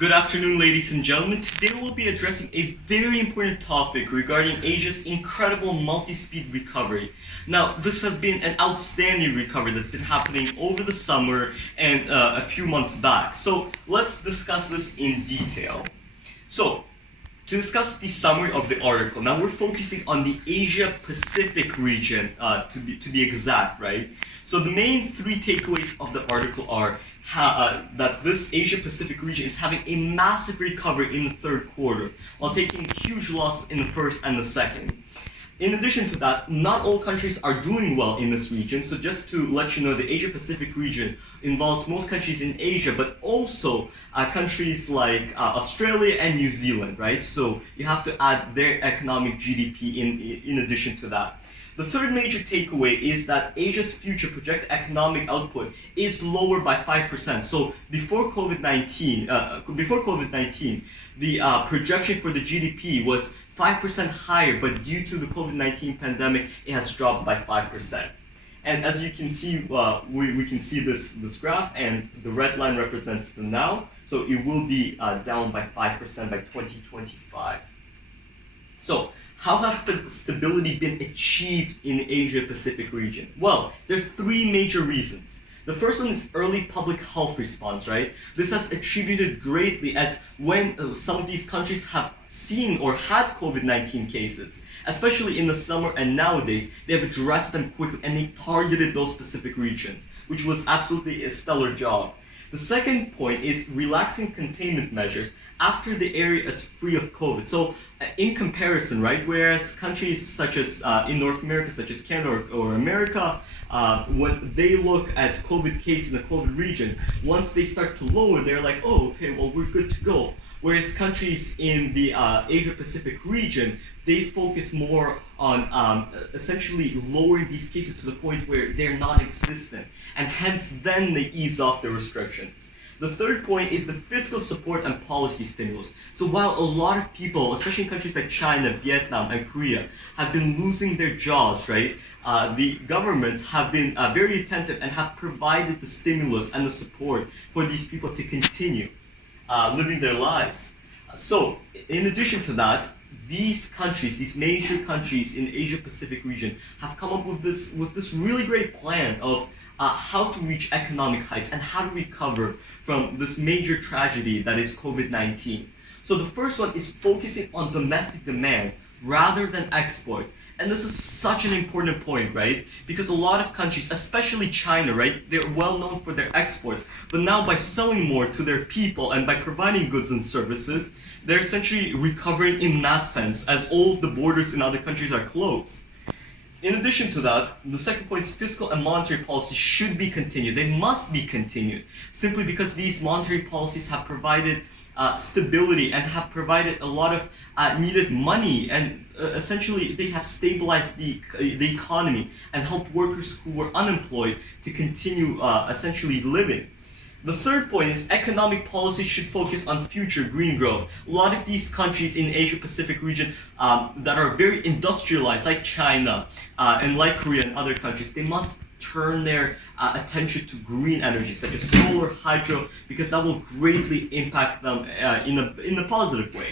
Good afternoon, ladies and gentlemen. Today we'll be addressing a very important topic regarding Asia's incredible multi-speed recovery. Now, this has been an outstanding recovery that's been happening over the summer and a few months back. So let's discuss this in detail. So, to discuss the summary of the article, now we're focusing on the Asia-Pacific region, to be exact, right? So the main three takeaways of the article are that this Asia-Pacific region is having a massive recovery in the third quarter, while taking huge loss in the first and the second. In addition to that, not all countries are doing well in this region. So just to let you know, the Asia-Pacific region involves most countries in Asia, but also countries like Australia and New Zealand, right? So you have to add their economic GDP in addition to that. The third major takeaway is that Asia's future projected economic output is lower by 5%. So before COVID-19, the projection for the GDP was 5% higher, but due to the COVID-19 pandemic, it has dropped by 5%. And as you can see, we can see this graph, and the red line represents the now, so it will be down by 5% by 2025. So, how has stability been achieved in the Asia-Pacific region? Well, there are three major reasons. The first one is early public health response, right? This has attributed greatly as when some of these countries have seen or had COVID-19 cases, especially in the summer and nowadays, they have addressed them quickly and they targeted those specific regions, which was absolutely a stellar job. The second point is relaxing containment measures after the area is free of COVID. So in comparison, right, whereas countries such as in North America, such as Canada or America, when they look at COVID cases in the COVID regions, once they start to lower, they're like, oh, okay, well, we're good to go. Whereas countries in the Asia-Pacific region, they focus more on essentially lowering these cases to the point where they're non-existent, and hence then they ease off the restrictions. The third point is the fiscal support and policy stimulus. So while a lot of people, especially in countries like China, Vietnam, and Korea, have been losing their jobs, right? The governments have been very attentive and have provided the stimulus and the support for these people to continue living their lives. So, in addition to that, these countries, these major countries in the Asia-Pacific region, have come up with this really great plan of how to reach economic heights and how to recover from this major tragedy that is COVID-19. So the first one is focusing on domestic demand rather than export. And this is such an important point, right? Because a lot of countries, especially China, right, they're well known for their exports. But now by selling more to their people and by providing goods and services, they're essentially recovering in that sense, as all of the borders in other countries are closed. In addition to that, the second point is fiscal and monetary policy should be continued. They must be continued, simply because these monetary policies have provided stability and have provided a lot of needed money, and essentially they have stabilized the economy and helped workers who were unemployed to continue essentially living. The third point is economic policy should focus on future green growth. A lot of these countries in the Asia-Pacific region that are very industrialized, like China and like Korea and other countries, they must turn their attention to green energy, such as solar, hydro, because that will greatly impact them in a positive way.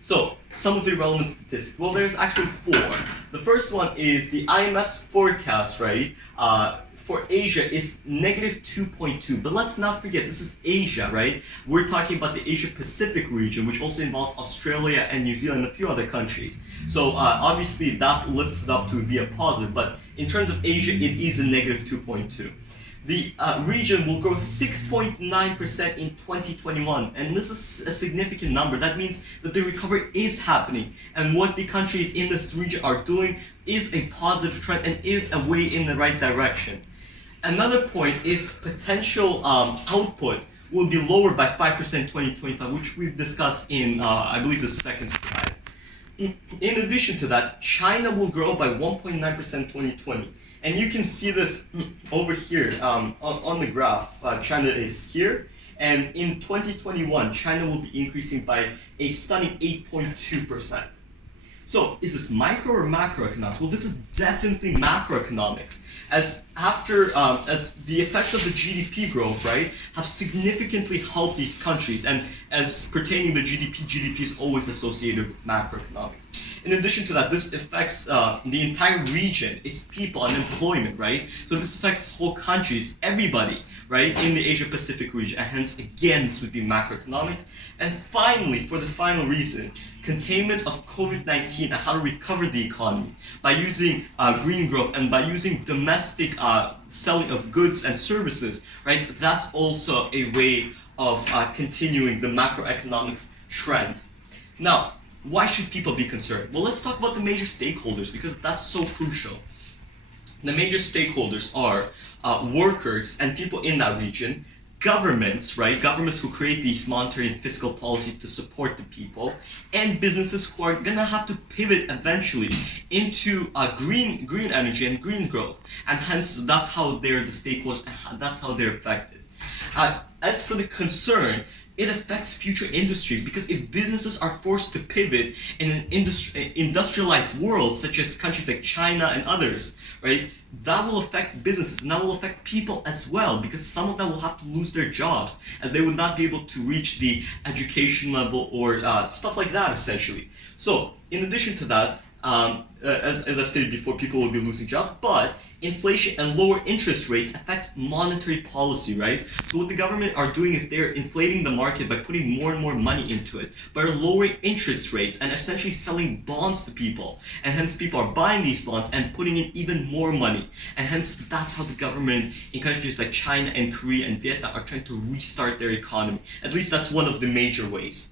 So, some of the relevant statistics. Well, there's actually four. The first one is the IMF's forecast, right? For Asia is negative 2.2. But let's not forget, this is Asia, right? We're talking about the Asia-Pacific region, which also involves Australia and New Zealand and a few other countries. So obviously that lifts it up to be a positive, but in terms of Asia, it is a negative 2.2. The region will grow 6.9% in 2021, and this is a significant number. That means that the recovery is happening, and what the countries in this region are doing is a positive trend and is a way in the right direction. Another point is potential output will be lower by 5% in 2025, which we've discussed in, I believe, the second slide. In addition to that, China will grow by 1.9% in 2020. And you can see this over here on the graph. China is here. And in 2021, China will be increasing by a stunning 8.2%. So is this micro or macroeconomics? Well, this is definitely macroeconomics. as the effects of the GDP growth, right, have significantly helped these countries, and as pertaining to GDP is always associated with macroeconomics. In addition to that, this affects the entire region, its people, and employment, right? So this affects whole countries, everybody, right, in the Asia-Pacific region, and hence, again, this would be macroeconomics. And finally, for the final reason, containment of COVID-19 and how to recover the economy by using green growth and by using domestic selling of goods and services, right? That's also a way of continuing the macroeconomics trend. Now, why should people be concerned? Well, let's talk about the major stakeholders because that's so crucial. The major stakeholders are workers and people in that region, governments, right? Governments who create these monetary and fiscal policies to support the people, and businesses who are gonna have to pivot eventually into green energy and green growth, and hence that's how they're the stakeholders and that's how they're affected. As for the concern, it affects future industries because if businesses are forced to pivot in an industrialized world, such as countries like China and others, right, that will affect businesses and that will affect people as well because some of them will have to lose their jobs as they would not be able to reach the education level or stuff like that, essentially. So, in addition to that, as I stated before, people will be losing jobs, but inflation and lower interest rates affects monetary policy, right? So what the government are doing is they're inflating the market by putting more and more money into it, by lowering interest rates and essentially selling bonds to people. And hence people are buying these bonds and putting in even more money. And hence that's how the government in countries like China and Korea and Vietnam are trying to restart their economy. At least that's one of the major ways.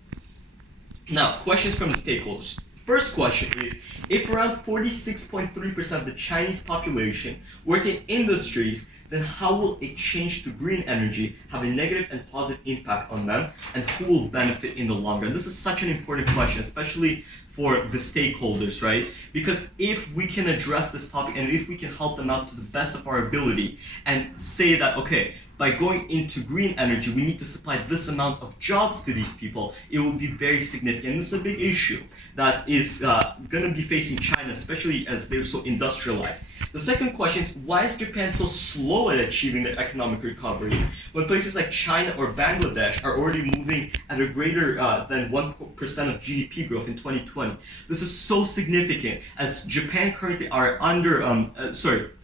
Now, questions from the stakeholders. First question is, if around 46.3% of the Chinese population work in industries, then how will a change to green energy have a negative and positive impact on them, and who will benefit in the long run? This is such an important question, especially for the stakeholders, right? Because if we can address this topic and if we can help them out to the best of our ability and say that, okay, by going into green energy, we need to supply this amount of jobs to these people, it will be very significant. This is a big issue that is going to be facing China, especially as they're so industrialized. The second question is, why is Japan so slow at achieving their economic recovery when places like China or Bangladesh are already moving at a greater than 1% of GDP growth in 2020? This is so significant as Japan currently are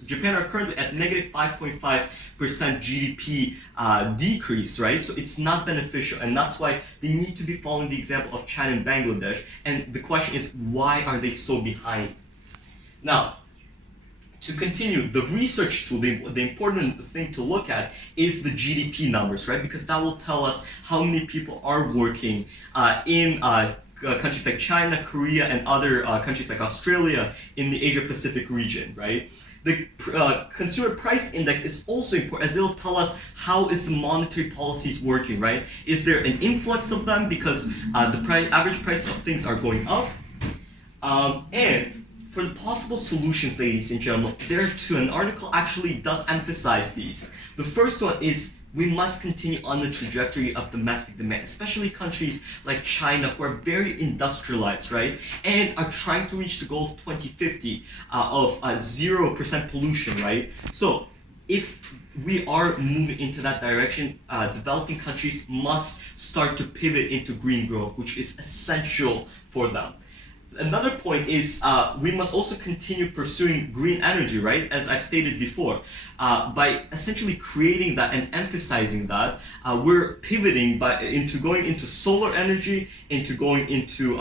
Japan are currently at negative 5.5% GDP decrease, right? So it's not beneficial, and that's why they need to be following the example of China and Bangladesh. And the question is, why are they so behind? Now, to continue, the research tool, the important thing to look at is the GDP numbers, right? Because that will tell us how many people are working in countries like China, Korea, and other countries like Australia in the Asia-Pacific region, right? The consumer price index is also important as it will tell us how is the monetary policies working, right? Is there an influx of them because the average price of things are going up? And for the possible solutions, ladies and gentlemen, there are two. An article actually does emphasize these. The first one is we must continue on the trajectory of domestic demand, especially countries like China who are very industrialized, right? And are trying to reach the goal of 2050 of 0% pollution, right? So if we are moving into that direction, developing countries must start to pivot into green growth, which is essential for them. Another point is we must also continue pursuing green energy, right? As I've stated before, by essentially creating that and emphasizing that, we're pivoting into going into solar energy, into going into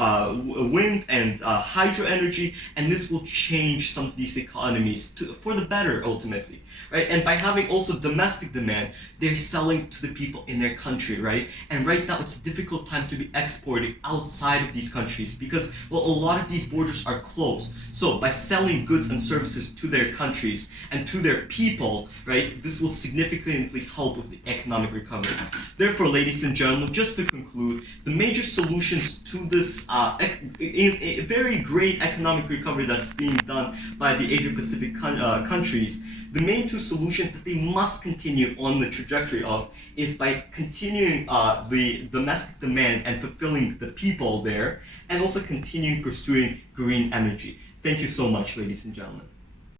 wind and hydro energy, and this will change some of these economies for the better ultimately, right? And by having also domestic demand, they're selling to the people in their country, right? And right now it's a difficult time to be exporting outside of these countries because, well, a lot of these borders are closed. So by selling goods and services to their countries and to their people, right, this will significantly help with the economic recovery. Therefore, ladies and gentlemen, just to conclude, the major solutions to this a very great economic recovery that's being done by the Asia-Pacific countries, the main two solutions that they must continue on the trajectory of is by continuing the domestic demand and fulfilling the people there, and also continuing pursuing green energy. Thank you so much, ladies and gentlemen.